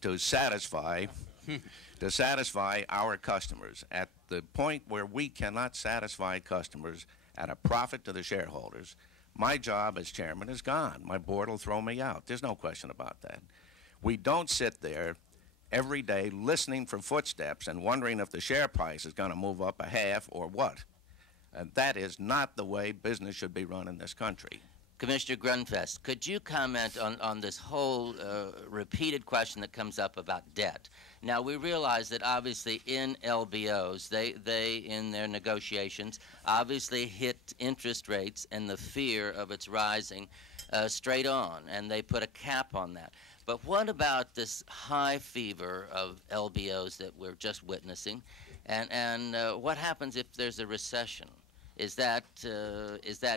to satisfy our customers. At the point where we cannot satisfy customers at a profit to the shareholders, my job as chairman is gone. My board will throw me out. There's no question about that. We don't sit there every day listening for footsteps and wondering if the share price is going to move up a half or what. And that is not the way business should be run in this country. Commissioner Grunfest, could you comment on this whole repeated question that comes up about debt? Now, we realize that obviously in LBOs, they in their negotiations obviously hit interest rates and the fear of its rising straight on, and they put a cap on that. But what about this high fever of LBOs that we're just witnessing, and what happens if there's a recession? Is that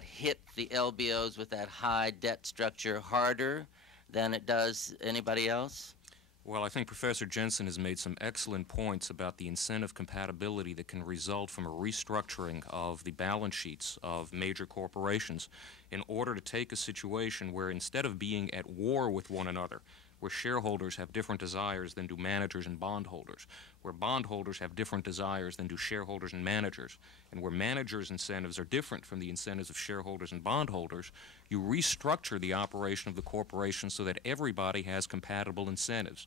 hit the LBOs with that high debt structure harder than it does anybody else? Well, I think Professor Jensen has made some excellent points about the incentive compatibility that can result from a restructuring of the balance sheets of major corporations in order to take a situation where instead of being at war with one another, where shareholders have different desires than do managers and bondholders, where bondholders have different desires than do shareholders and managers, and where managers' incentives are different from the incentives of shareholders and bondholders, you restructure the operation of the corporation so that everybody has compatible incentives.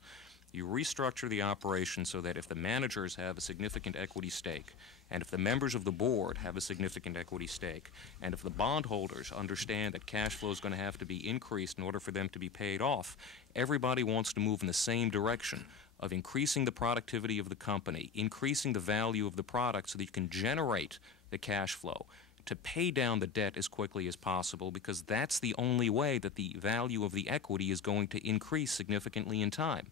You restructure the operation so that if the managers have a significant equity stake, and if the members of the board have a significant equity stake, and if the bondholders understand that cash flow is going to have to be increased in order for them to be paid off, everybody wants to move in the same direction of increasing the productivity of the company, increasing the value of the product so that you can generate the cash flow to pay down the debt as quickly as possible, because that's the only way that the value of the equity is going to increase significantly in time.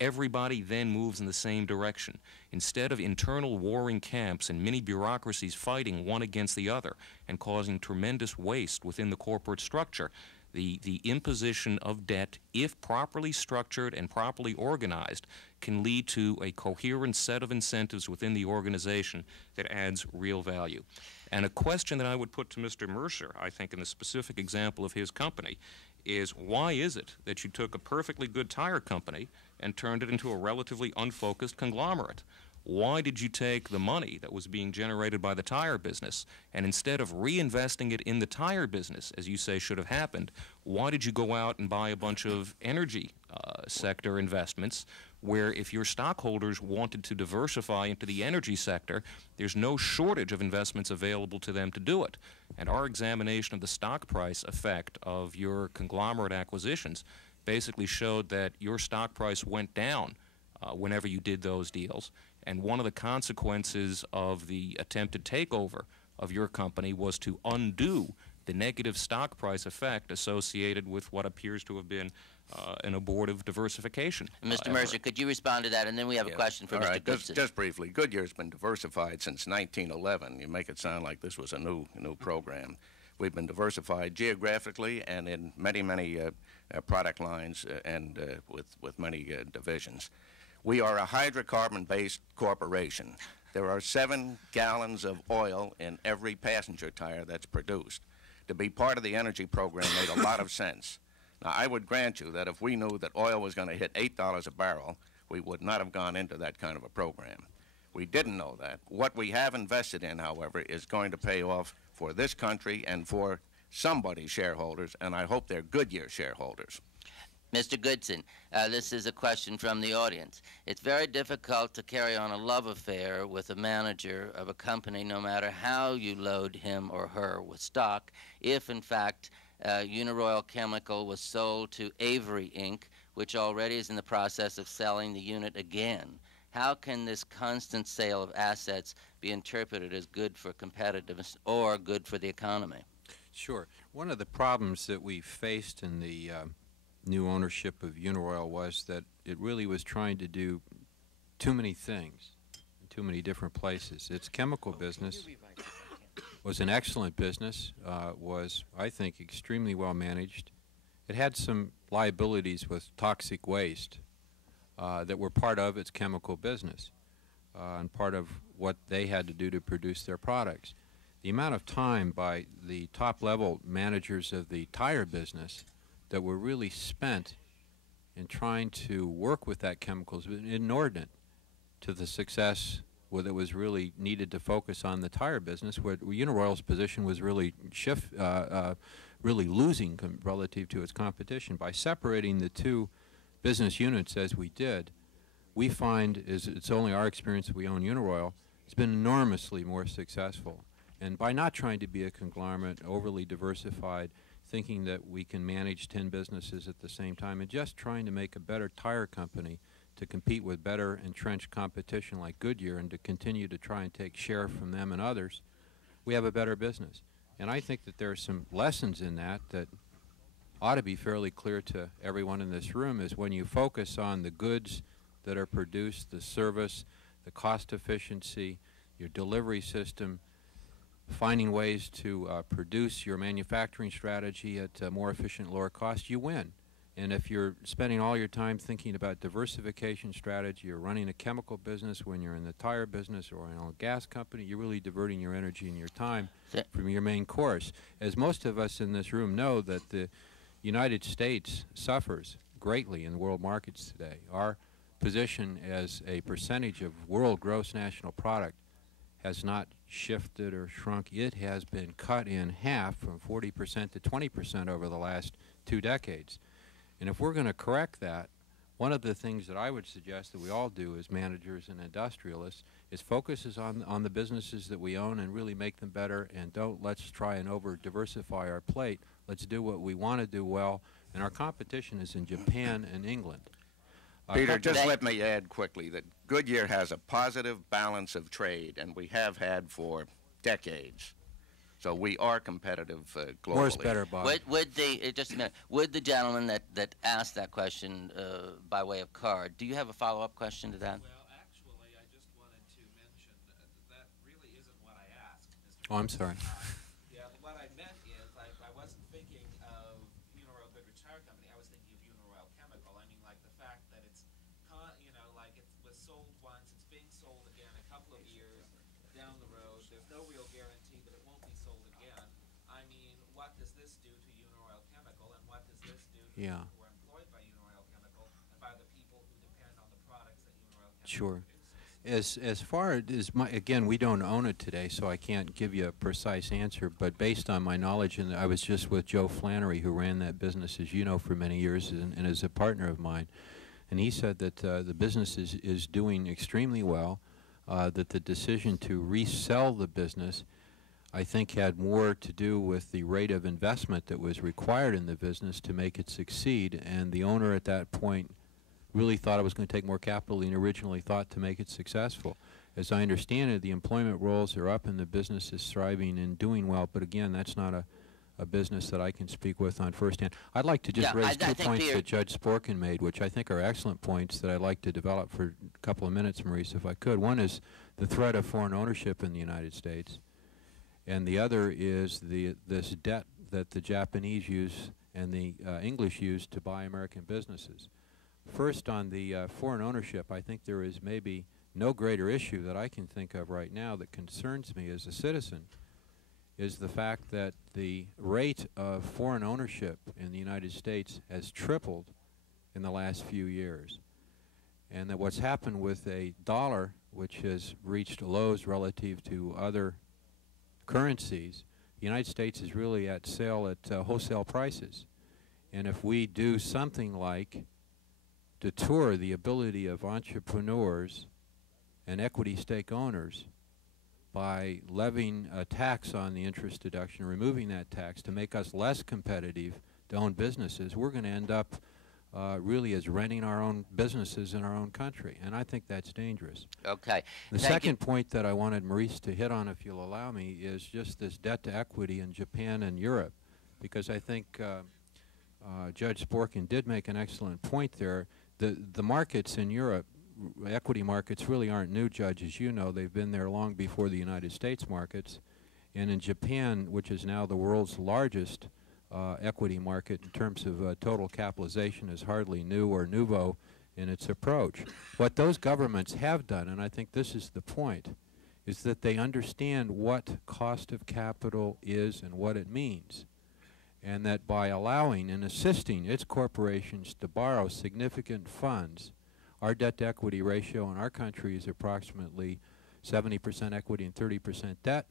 Everybody then moves in the same direction. Instead of internal warring camps and many bureaucracies fighting one against the other and causing tremendous waste within the corporate structure, the imposition of debt, if properly structured and properly organized, can lead to a coherent set of incentives within the organization that adds real value. And a question that I would put to Mr. Mercer, I think in the specific example of his company, is why is it that you took a perfectly good tire company and turned it into a relatively unfocused conglomerate? Why did you take the money that was being generated by the tire business and instead of reinvesting it in the tire business, as you say should have happened, why did you go out and buy a bunch of energy sector investments where if your stockholders wanted to diversify into the energy sector, there's no shortage of investments available to them to do it? And our examination of the stock price effect of your conglomerate acquisitions basically showed that your stock price went down whenever you did those deals. And one of the consequences of the attempted takeover of your company was to undo the negative stock price effect associated with what appears to have been an abortive diversification. Mr. Mercer, could you respond to that? And then we have a question for Mr. Goodson. Just briefly, Goodyear's been diversified since 1911. You make it sound like this was a new program. We've been diversified geographically and in many product lines and with many divisions. We are a hydrocarbon-based corporation. There are 7 gallons of oil in every passenger tire that's produced. To be part of the energy program made a lot of sense. Now, I would grant you that if we knew that oil was going to hit $8 a barrel, we would not have gone into that kind of a program. We didn't know that. What we have invested in, however, is going to pay off for this country and for somebody's shareholders, and I hope they're Goodyear shareholders. Mr. Goodson, this is a question from the audience. It's very difficult to carry on a love affair with a manager of a company, no matter how you load him or her with stock, if, in fact, Uniroyal Chemical was sold to Avery, Inc., which already is in the process of selling the unit again. How can this constant sale of assets be interpreted as good for competitiveness or good for the economy? Sure. One of the problems that we faced in the new ownership of Uniroyal was that it really was trying to do too many things in too many different places. Its chemical business was an excellent business, was, I think, extremely well managed. It had some liabilities with toxic waste that were part of its chemical business and part of what they had to do to produce their products. The amount of time by the top-level managers of the tire business that were really spent and trying to work with that chemical has been inordinate to the success that was really needed to focus on the tire business, where Uniroyal's position was really really losing relative to its competition. By separating the two business units as we did, we find, it's only our experience that we own Uniroyal, it's been enormously more successful. And by not trying to be a conglomerate, overly diversified, thinking that we can manage 10 businesses at the same time, and just trying to make a better tire company to compete with better entrenched competition like Goodyear and to continue to try and take share from them and others, we have a better business. And I think that there are some lessons in that ought to be fairly clear to everyone in this room, is when you focus on the goods that are produced, the service, the cost efficiency, your delivery system, finding ways to produce your manufacturing strategy at a more efficient, lower cost, you win. And if you're spending all your time thinking about diversification strategy or running a chemical business when you're in the tire business or in a gas company, you're really diverting your energy and your time from your main course. As most of us in this room know, that the United States suffers greatly in world markets today. Our position as a percentage of world gross national product has not shifted or shrunk. It has been cut in half, from 40% to 20% over the last 2 decades. And if we're going to correct that, one of the things that I would suggest that we all do as managers and industrialists is focuses on the businesses that we own and really make them better, and let's try and over-diversify our plate. Let's do what we want to do well, and our competition is in Japan and England. Peter, just let me add quickly that Goodyear has a positive balance of trade, and we have had for decades. So we are competitive globally. More's better, Bob. Just a minute. Would the gentleman that asked that question by way of card, do you have a follow-up question to that? Well, actually, I just wanted to mention that really isn't what I asked, Mr. Oh, I'm sorry. Yeah, what I meant is I wasn't thinking of Uniroyal Goodyear Tire Company. I was thinking of Uniroyal Chemical. I mean, like the fact that it's, like it was sold once, it's being sold again a couple of years down the road. There's no real guarantee that it won't be sold again. I mean, what does this do to Uniroyal Chemical, and what does this do to people who are employed by Uniroyal Chemical and by the people who depend on the products that Uniroyal Chemical Sure. produces? As far as again, we don't own it today, so I can't give you a precise answer. But based on my knowledge, and I was just with Joe Flannery, who ran that business, as you know, for many years, and is a partner of mine, and he said that the business is doing extremely well. That the decision to resell the business, I think, had more to do with the rate of investment that was required in the business to make it succeed, and the owner at that point really thought it was going to take more capital than originally thought to make it successful. As I understand it, the employment roles are up and the business is thriving and doing well, but again, that's not a business that I can speak with on firsthand. I'd like to just raise 2 points that Judge Sporkin made, which I think are excellent points that I'd like to develop for a couple of minutes, Maurice, if I could. One is the threat of foreign ownership in the United States, and the other is this debt that the Japanese use and the English use to buy American businesses. First, on the foreign ownership, I think there is maybe no greater issue that I can think of right now that concerns me as a citizen, is the fact that the rate of foreign ownership in the United States has tripled in the last few years. And that what's happened with a dollar, which has reached lows relative to other currencies, the United States is really at sale at wholesale prices. And if we do something like detour the ability of entrepreneurs and equity stake owners by levying a tax on the interest deduction, removing that tax to make us less competitive to own businesses, we're going to end up really as renting our own businesses in our own country, and I think that's dangerous. Okay. The second point that I wanted Maurice to hit on, if you'll allow me, is just this debt to equity in Japan and Europe, because I think Judge Sporkin did make an excellent point there. The markets in Europe, equity markets, really aren't new, Judge, as you know. They've been there long before the United States markets. And in Japan, which is now the world's largest equity market in terms of total capitalization, is hardly new or nouveau in its approach. What those governments have done, and I think this is the point, is that they understand what cost of capital is and what it means. and that by allowing and assisting its corporations to borrow significant funds, our debt-to-equity ratio in our country is approximately 70% equity and 30% debt.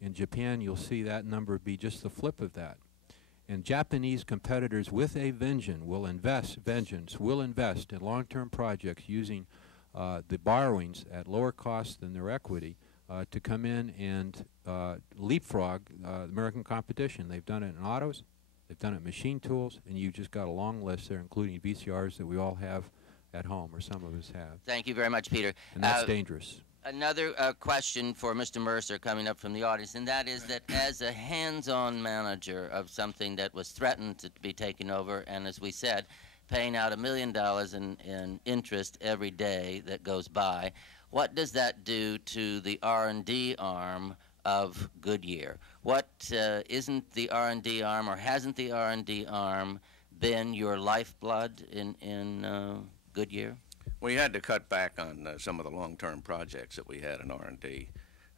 In Japan, you'll see that number be just the flip of that. And Japanese competitors with a vengeance will invest in long-term projects using the borrowings at lower cost than their equity to come in and leapfrog American competition. They've done it in autos, they've done it in machine tools, and you've just got a long list there, including VCRs that we all have at home, or some of us have. Thank you very much, Peter. And that's dangerous. Another question for Mr. Mercer coming up from the audience, and that is that as a hands-on manager of something that was threatened to be taken over, and as we said, paying out $1 million in interest every day that goes by, what does that do to the R&D arm of Goodyear? What isn't the R&D arm, or hasn't the R&D arm been your lifeblood in Goodyear? We had to cut back on some of the long-term projects that we had in R&D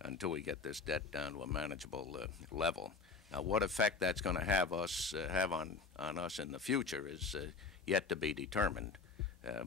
until we get this debt down to a manageable level. Now, what effect that's going to have on us in the future is yet to be determined.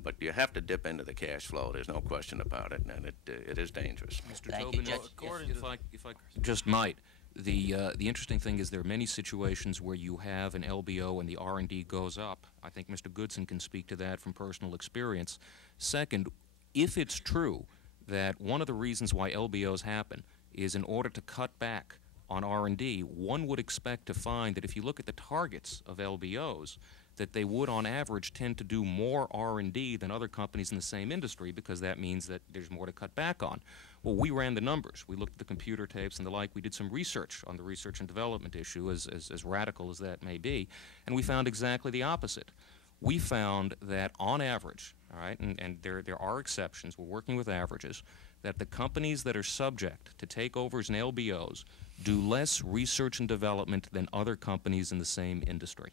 But you have to dip into the cash flow. There's no question about it, and it is dangerous. Mr. Thank you, Tobin, Judge. if I just might, the interesting thing is there are many situations where you have an LBO and the R&D goes up. I think Mr. Goodson can speak to that from personal experience. Second, if it's true that one of the reasons why LBOs happen is in order to cut back on R&D, one would expect to find that if you look at the targets of LBOs, that they would on average tend to do more R&D than other companies in the same industry, because that means that there's more to cut back on. Well, we ran the numbers. We looked at the computer tapes and the like. We did some research on the research and development issue, as radical as that may be, and we found exactly the opposite. We found that on average, all right, and there are exceptions, we're working with averages, that the companies that are subject to takeovers and LBOs do less research and development than other companies in the same industry.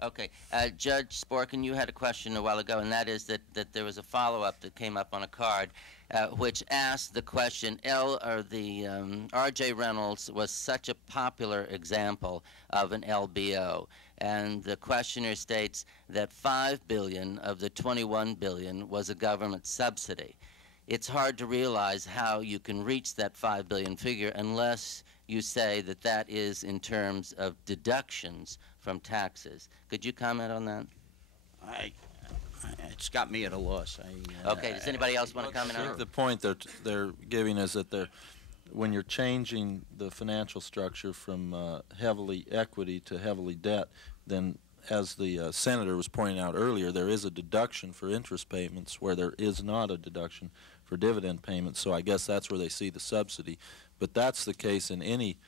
Okay. Judge Sporkin, you had a question a while ago, and that is that there was a follow-up that came up on a card which asked the question, R.J. Reynolds was such a popular example of an LBO, and the questioner states that $5 billion of the $21 billion was a government subsidy. It's hard to realize how you can reach that $5 billion figure unless you say that that is in terms of deductions from taxes. Could you comment on that? It's got me at a loss. Okay, does anybody else want to comment on it? The point that they're giving is that when you're changing the financial structure from heavily equity to heavily debt, then as the senator was pointing out earlier, there is a deduction for interest payments where there is not a deduction for dividend payments. So I guess that's where they see the subsidy. But that's the case in any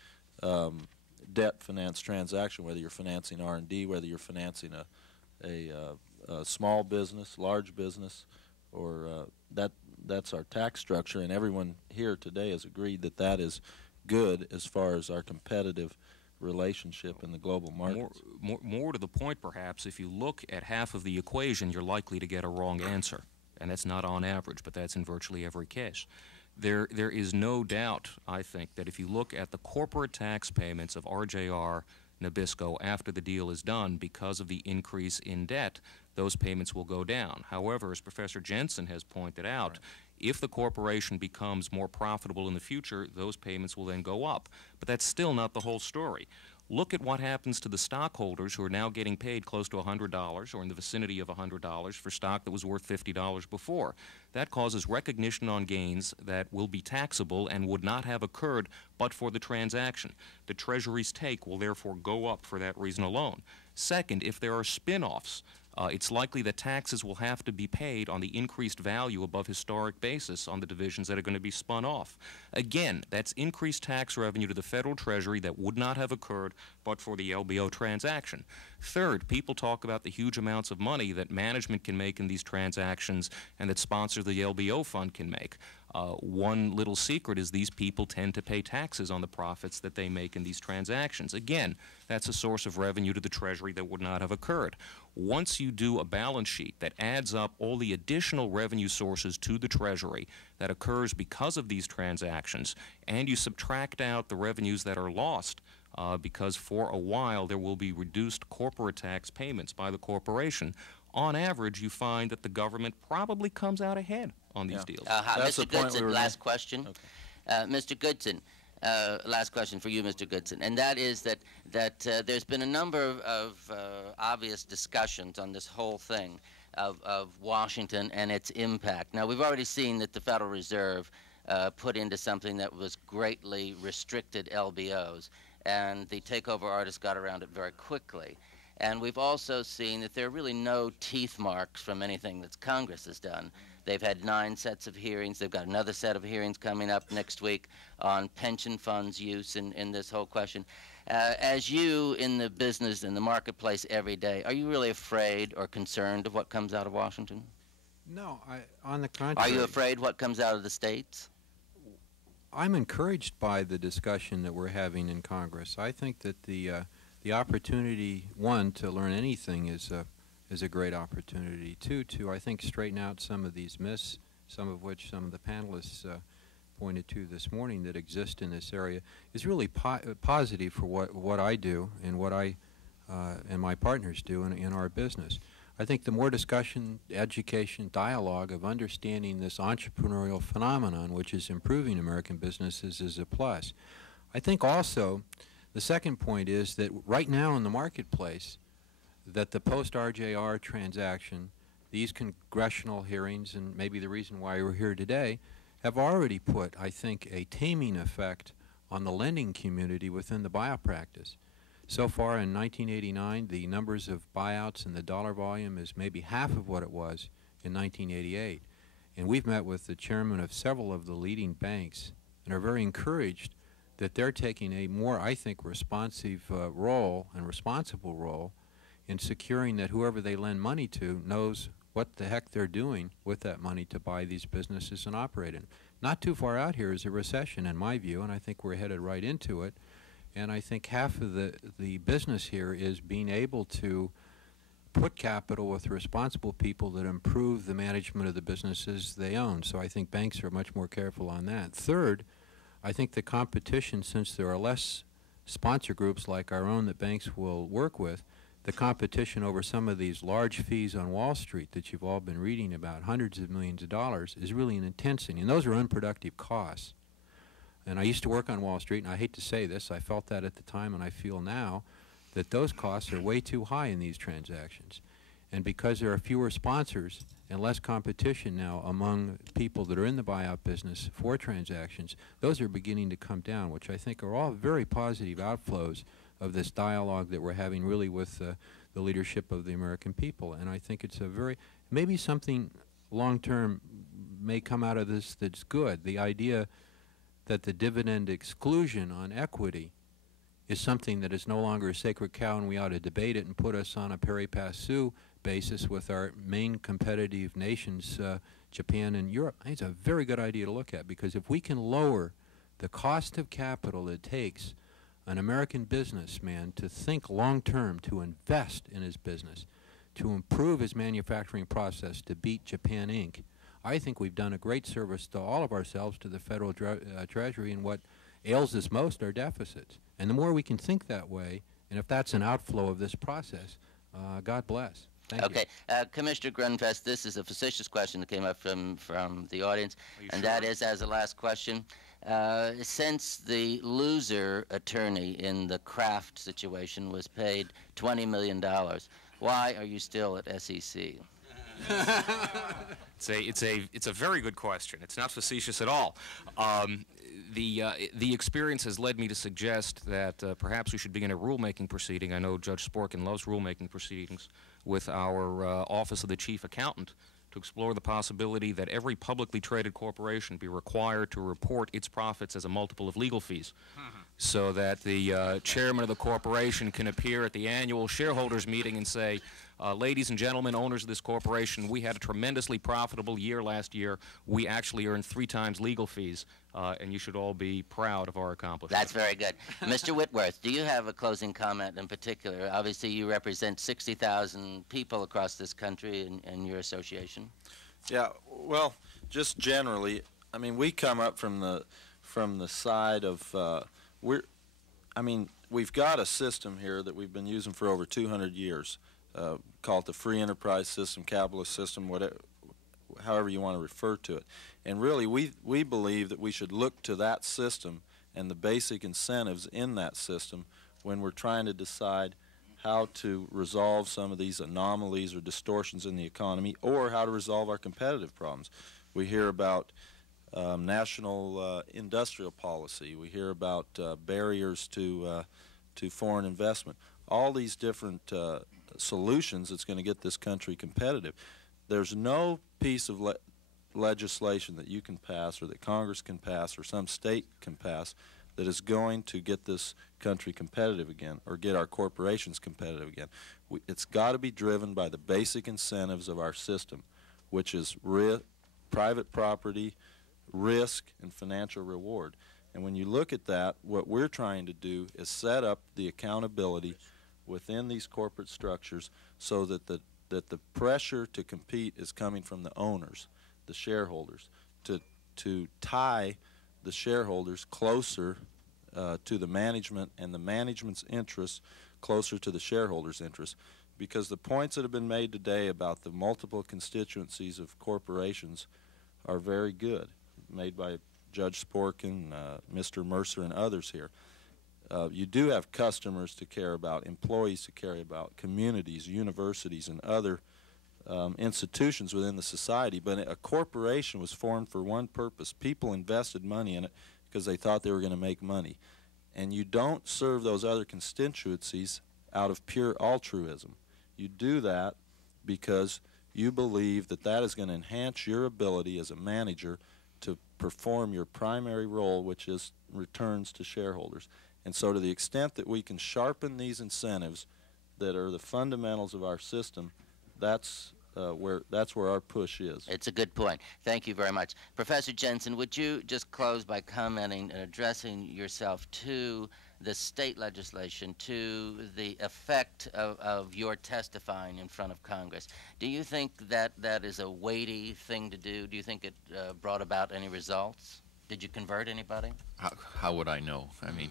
debt finance transaction, whether you're financing R&D, whether you're financing a small business, large business, or that's our tax structure. And everyone here today has agreed that that is good as far as our competitive relationship in the global market. More to the point, perhaps, if you look at half of the equation, you're likely to get a wrong answer. And that's not on average, but that's in virtually every case. There is no doubt, I think, that if you look at the corporate tax payments of RJR Nabisco after the deal is done, because of the increase in debt, those payments will go down. However, as Professor Jensen has pointed out, if the corporation becomes more profitable in the future, those payments will then go up. But that's still not the whole story. Look at what happens to the stockholders who are now getting paid close to $100 or in the vicinity of $100 for stock that was worth $50 before. That causes recognition on gains that will be taxable and would not have occurred but for the transaction. The Treasury's take will therefore go up for that reason alone. Second, if there are spin-offs, it's likely that taxes will have to be paid on the increased value above historic basis on the divisions that are going to be spun off. Again, that's increased tax revenue to the federal treasury that would not have occurred but for the LBO transaction. Third, people talk about the huge amounts of money that management can make in these transactions and that sponsors of the LBO fund can make. One little secret is these people tend to pay taxes on the profits that they make in these transactions. Again, that's a source of revenue to the Treasury that would not have occurred. Once you do a balance sheet that adds up all the additional revenue sources to the Treasury that occurs because of these transactions, and you subtract out the revenues that are lost because for a while there will be reduced corporate tax payments by the corporation. On average, you find that the government probably comes out ahead on these deals. That's Mr. the point we Goodson, were last question. Mr. Goodson, last question for you, Mr. Goodson, and that is that there's been a number of obvious discussions on this whole thing of Washington and its impact. Now, we've already seen that the Federal Reserve put into something that was greatly restricted LBOs, and the takeover artists got around it very quickly. And we've also seen that there are really no teeth marks from anything that Congress has done. They've had 9 sets of hearings. They've got another set of hearings coming up next week on pension funds use in this whole question. As you in the business, in the marketplace every day, are you really afraid or concerned of what comes out of Washington? No, on the contrary. Are you afraid what comes out of the states? I'm encouraged by the discussion that we're having in Congress. I think that the opportunity, one, to learn anything is a great opportunity. Two, to, I think, straighten out some of these myths, some of which some of the panelists pointed to this morning that exist in this area, is really positive for what I do and what I and my partners do in our business. I think the more discussion, education, dialogue of understanding this entrepreneurial phenomenon, which is improving American businesses, is a plus. I think also the second point is that right now in the marketplace, that the post-RJR transaction, these congressional hearings, and maybe the reason why we're here today, have already put, I think, a taming effect on the lending community within the buyout practice. So far in 1989, the numbers of buyouts and the dollar volume is maybe half of what it was in 1988. And we've met with the chairman of several of the leading banks and are very encouraged that they're taking a more, I think, responsive role and responsible role in securing that whoever they lend money to knows what the heck they're doing with that money to buy these businesses and operate in. Not too far out here is a recession, in my view, and I think we're headed right into it. And I think half of the business here is being able to put capital with responsible people that improve the management of the businesses they own. So I think banks are much more careful on that. Third, I think the competition, since there are less sponsor groups like our own that banks will work with, the competition over some of these large fees on Wall Street that you've all been reading about, hundreds of millions of dollars, is really an intensity. And those are unproductive costs. And I used to work on Wall Street, and I hate to say this, I felt that at the time and I feel now, that those costs are way too high in these transactions. And because there are fewer sponsors and less competition now among people that are in the buyout business for transactions, those are beginning to come down, which I think are all very positive outflows of this dialogue that we're having really with the leadership of the American people. And I think it's a very, maybe something long-term may come out of this that's good. The idea that the dividend exclusion on equity is something that is no longer a sacred cow, and we ought to debate it and put us on a pari passu basis with our main competitive nations, Japan and Europe. I think it's a very good idea to look at, because if we can lower the cost of capital it takes an American businessman to think long-term, to invest in his business, to improve his manufacturing process, to beat Japan Inc., I think we've done a great service to all of ourselves, to the Federal Treasury, and what ails us most are deficits. And the more we can think that way, and if that's an outflow of this process, God bless. Thank you. Okay. Commissioner Grunfest, this is a facetious question that came up from the audience, and that is, as a last question, since the loser attorney in the Kraft situation was paid $20 million, why are you still at SEC? It's a very good question. It's not facetious at all. The experience has led me to suggest that perhaps we should begin a rulemaking proceeding. I know Judge Sporkin loves rulemaking proceedings with our Office of the Chief Accountant to explore the possibility that every publicly traded corporation be required to report its profits as a multiple of legal fees, so that the chairman of the corporation can appear at the annual shareholders meeting and say, ladies and gentlemen, owners of this corporation, we had a tremendously profitable year last year. We actually earned 3 times legal fees, and you should all be proud of our accomplishment. That's very good. Mr. Whitworth, do you have a closing comment in particular? Obviously, you represent 60,000 people across this country in your association. Yeah, well, just generally, I mean, we come up from the side of we've got a system here that we've been using for over 200 years. Call it the free enterprise system, capitalist system, whatever, however you want to refer to it. And really, we believe that we should look to that system and the basic incentives in that system when we're trying to decide how to resolve some of these anomalies or distortions in the economy, or how to resolve our competitive problems. We hear about national industrial policy. We hear about barriers to foreign investment. All these different solutions that's going to get this country competitive. There's no piece of legislation that you can pass, or that Congress can pass, or some state can pass, that is going to get this country competitive again, or get our corporations competitive again. It's got to be driven by the basic incentives of our system, which is private property, risk, and financial reward. And when you look at that, what we're trying to do is set up the accountability within these corporate structures so that the pressure to compete is coming from the owners, the shareholders, to tie the shareholders closer to the management, and the management's interests closer to the shareholders' interests. Because the points that have been made today about the multiple constituencies of corporations are very good, made by Judge Sporkin, Mr. Mercer, and others here. You do have customers to care about, employees to care about, communities, universities, and other institutions within the society. But a corporation was formed for one purpose. People invested money in it because they thought they were going to make money. And you don't serve those other constituencies out of pure altruism. You do that because you believe that that is going to enhance your ability as a manager to perform your primary role, which is returns to shareholders. And so to the extent that we can sharpen these incentives that are the fundamentals of our system, that's where our push is. It's a good point. Thank you very much. Professor Jensen, would you just close by commenting and addressing yourself to the state legislation, to the effect of your testifying in front of Congress? Do you think that that is a weighty thing to do? Do you think it brought about any results? Did you convert anybody? How would I know? I mean,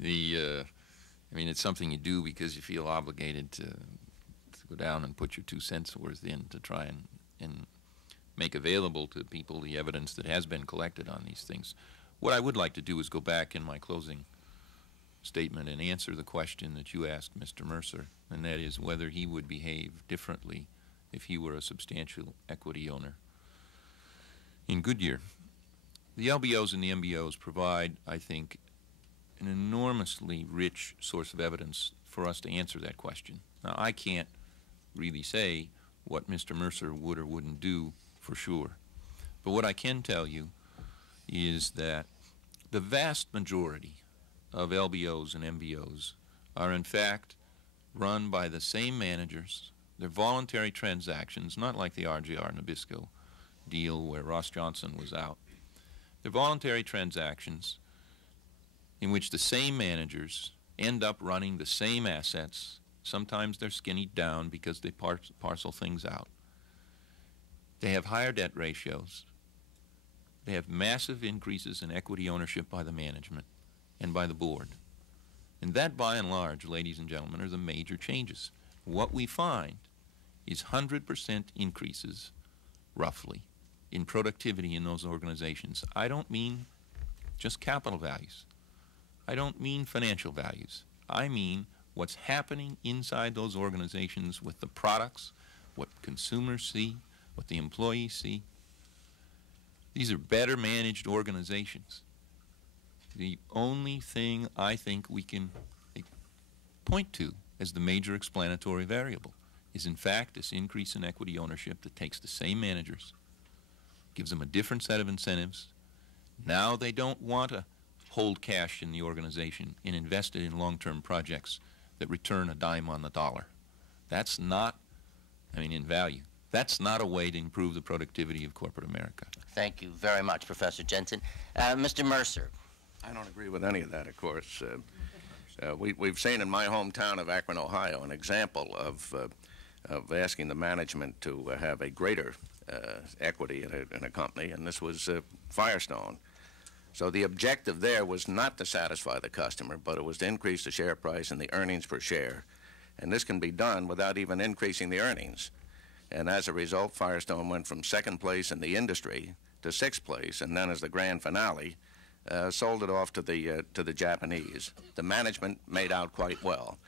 it's something you do because you feel obligated to go down and put your 2 cents worth in to try and make available to people the evidence that has been collected on these things. What I would like to do is go back in my closing statement and answer the question that you asked Mr. Mercer, and that is whether he would behave differently if he were a substantial equity owner in Goodyear. The LBOs and the MBOs provide, I think, an enormously rich source of evidence for us to answer that question. Now, I can't really say what Mr. Mercer would or wouldn't do for sure. But what I can tell you is that the vast majority of LBOs and MBOs are in fact run by the same managers. They're voluntary transactions, not like the RJR Nabisco deal where Ross Johnson was out. They're voluntary transactions in which the same managers end up running the same assets. Sometimes they're skinnied down because they parcel things out. They have higher debt ratios. They have massive increases in equity ownership by the management and by the board. And that, by and large, ladies and gentlemen, are the major changes. What we find is 100% increases, roughly, in productivity in those organizations. I don't mean just capital values. I don't mean financial values. I mean what's happening inside those organizations with the products, what consumers see, what the employees see. These are better managed organizations. The only thing I think we can point to as the major explanatory variable is, in fact, this increase in equity ownership that takes the same managers, gives them a different set of incentives. Now they don't want to hold cash in the organization and invest it in long-term projects that return a dime on the dollar. That's not, in value, that's not a way to improve the productivity of corporate America. Thank you very much, Professor Jensen. Mr. Mercer. I don't agree with any of that, of course. We've seen in my hometown of Akron, Ohio, an example of asking the management to have a greater equity in a company, and this was Firestone. So the objective there was not to satisfy the customer, but it was to increase the share price and the earnings per share. And this can be done without even increasing the earnings. And as a result, Firestone went from second place in the industry to sixth place, and then as the grand finale, sold it off to the Japanese. The management made out quite well.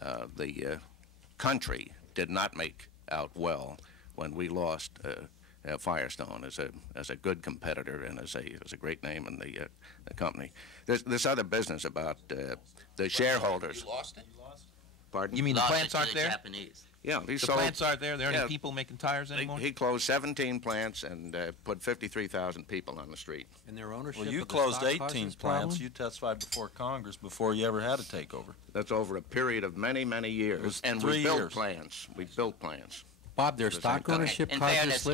The country did not make out well when we lost Firestone as a good competitor and as a great name in the company. There's this other business about the shareholders. You lost it? Pardon? You mean the Lost plants it to aren't the there? Japanese. Yeah, he The sold. plants aren't there? There aren't Yeah. any people making tires anymore? He closed 17 plants and put 53,000 people on the street. And their ownership Well, you of the closed stock 18 causes plants. problem? You testified before Congress before you ever had a takeover. That's over a period of many, many years. was And 3 we built years. plants. We built plants. Bob, their the same stock time. ownership In causes fairness,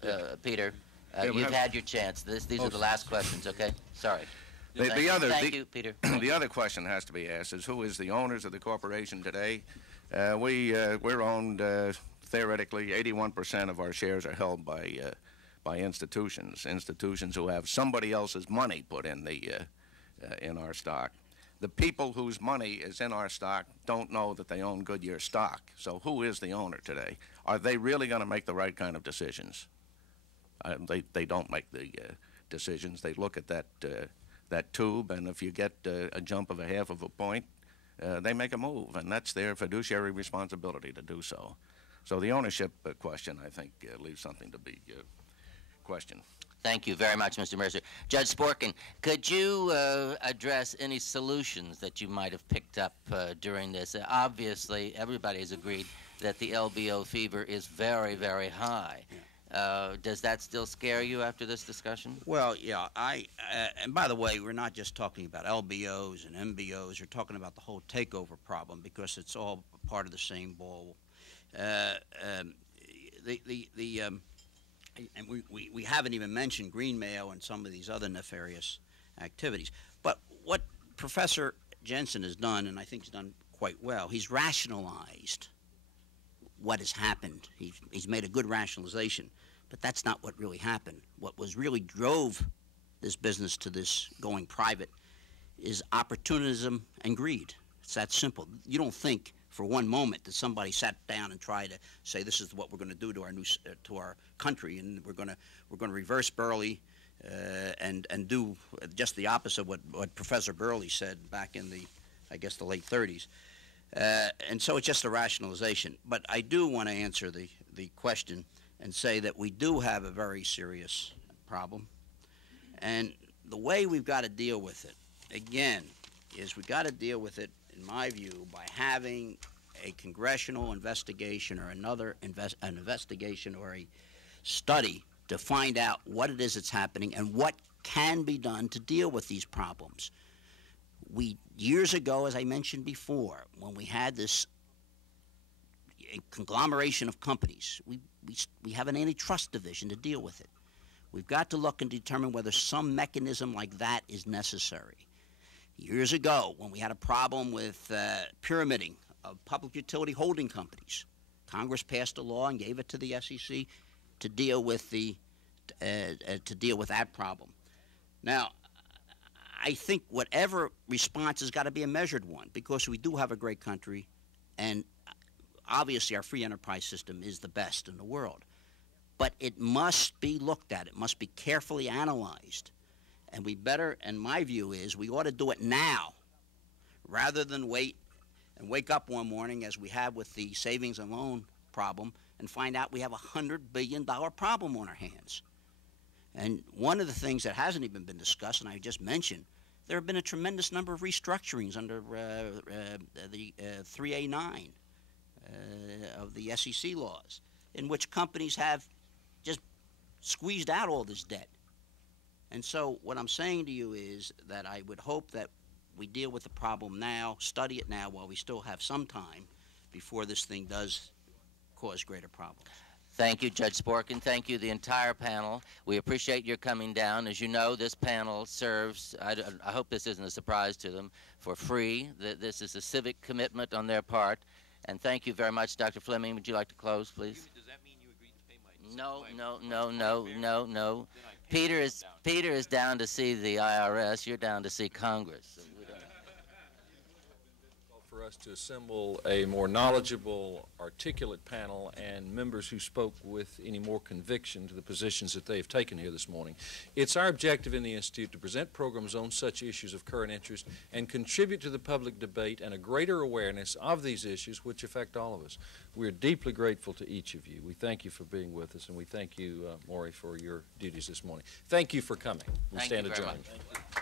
slippage? Peter, Yeah, we you've have- had your chance. These are the last questions, okay? Sorry. Thank you, Peter. The other question has to be asked is who is the owners of the corporation today? We're owned theoretically 81% of our shares are held by institutions who have somebody else's money put in in our stock. The people whose money is in our stock don't know that they own Goodyear stock. So who is the owner today? Are they really going to make the right kind of decisions? They don't make the decisions. They look at that tube, and if you get a jump of a half of a point, they make a move, and that's their fiduciary responsibility to do so. So the ownership question, I think, leaves something to be questioned. Thank you very much, Mr. Mercer. Judge Sporkin, could you address any solutions that you might have picked up during this? Obviously, everybody has agreed that the LBO fever is very, very high. Does that still scare you after this discussion? Well, yeah, and by the way, we're not just talking about LBOs and MBOs. We're talking about the whole takeover problem because it's all part of the same ball. And we haven't even mentioned Green Mail and some of these other nefarious activities. But what Professor Jensen has done, and I think he's done quite well, he's rationalized what has happened. He's made a good rationalization, but that's not what really happened. What was really drove this business to this going private is opportunism and greed. It's that simple. You don't think for one moment that somebody sat down and tried to say this is what we're going to do to our country, and we're going to reverse Burley and do just the opposite of what Professor Burley said back in the late 30s. And so it's just a rationalization. But I do want to answer the question and say that we do have a very serious problem. And the way we've got to deal with it, again, is we've got to deal with it, in my view, by having a congressional investigation or an investigation or a study to find out what it is that's happening and what can be done to deal with these problems. Years ago, as I mentioned before, when we had this conglomeration of companies, we have an antitrust division to deal with it. We've got to look and determine whether some mechanism like that is necessary. Years ago, when we had a problem with pyramiding of public utility holding companies, Congress passed a law and gave it to the SEC to deal with that problem. Now, I think whatever response has got to be a measured one, because we do have a great country, and obviously our free enterprise system is the best in the world. But it must be looked at. It must be carefully analyzed. And my view is, we ought to do it now, rather than wait and wake up one morning, as we have with the savings and loan problem, and find out we have a $100 billion problem on our hands. And one of the things that hasn't even been discussed, and I just mentioned, there have been a tremendous number of restructurings under the 3A9 of the SEC laws, in which companies have just squeezed out all this debt. And so what I'm saying to you is that I would hope that we deal with the problem now, study it now while we still have some time before this thing does cause greater problems. Thank you, Judge Sporkin. Thank you, the entire panel. We appreciate your coming down. As you know, this panel serves, I hope this isn't a surprise to them, for free. This is a civic commitment on their part. And thank you very much. Dr. Fleming, would you like to close, please? Does that mean you agree to pay my... No. Peter is down to see the IRS. You're down to see Congress. So we don't- For us to assemble a more knowledgeable, articulate panel and members who spoke with any more conviction to the positions that they've taken here this morning. It's our objective in the Institute to present programs on such issues of current interest and contribute to the public debate and a greater awareness of these issues which affect all of us. We're deeply grateful to each of you. We thank you for being with us, and we thank you, Maury, for your duties this morning. Thank you for coming. We Thank stand you very adjourned. much.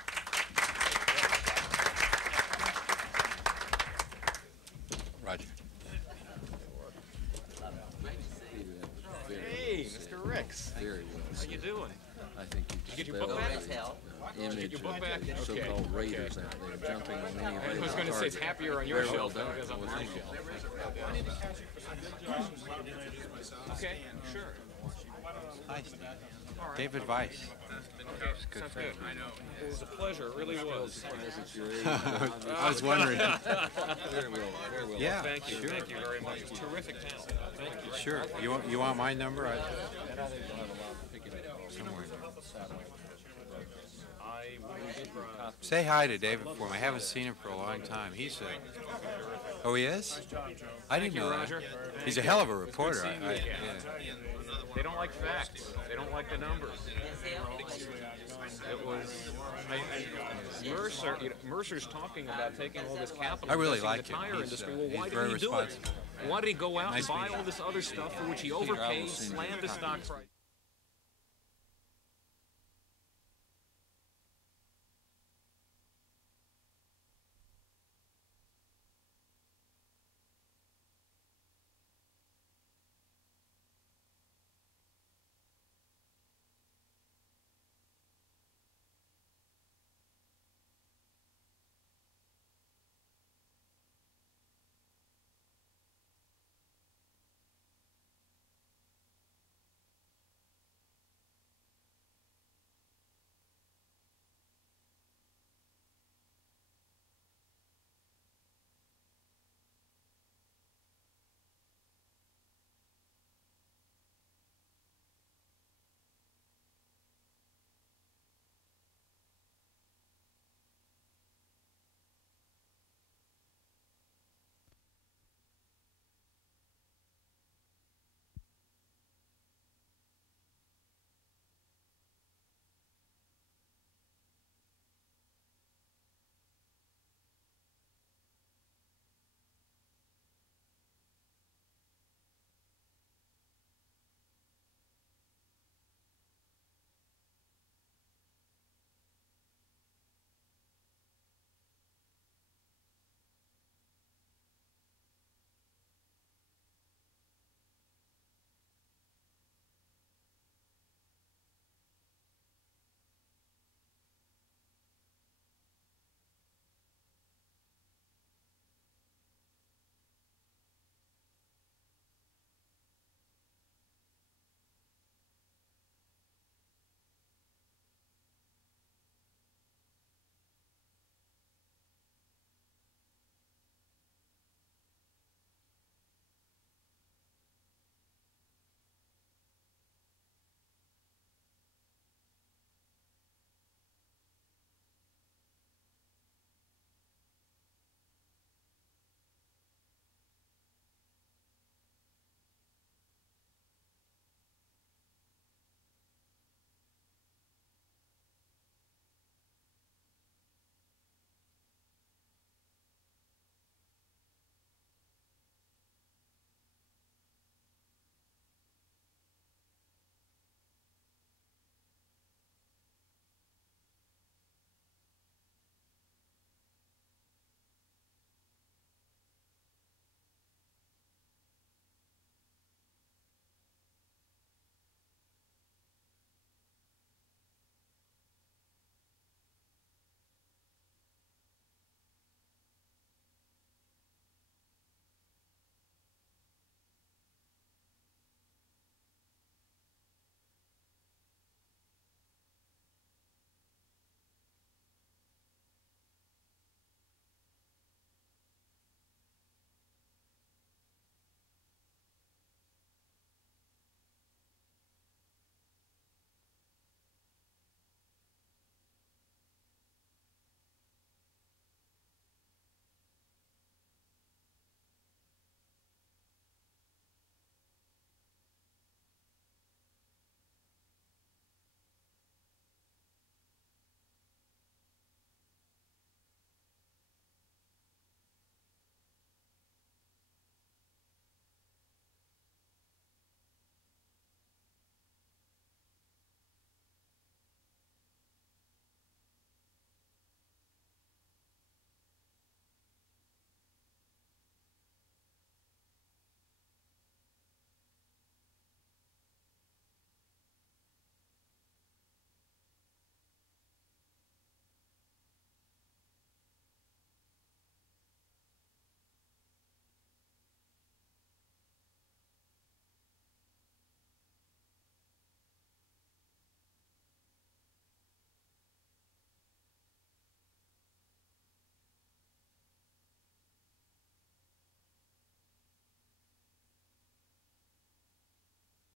Roger. Hey, Mr. Ricks. Very well. How you doing? I think you Get your dispel book back? the image Get your book of back? the Okay. so-called raiders out there jumping on I anybody's was going to say it's target. happier on your Very well shelf than done. it is on my shelf. Okay, sure. Hi, David Weiss. Okay, sounds good. I know. It was a pleasure. It really was. I was wondering. Very well. Very well. Yeah, Thank you. sure. Thank you very much. Terrific panel. Thank you. Sure. You want my number? Somewhere. Say hi to David for me. I haven't seen him for a long time. He's a. Oh, he is? I didn't know that. Roger. He's a hell of a reporter. seeing you again. They don't like facts. They don't like the numbers. It was Mercer. Mercer's talking about taking all this capital. I really investing in like the him. tire He's, industry. he's Well, why very did he do it? responsible. Why did he go out Nice and buy meeting all you. this other stuff for which he overpaid, slammed the stock price?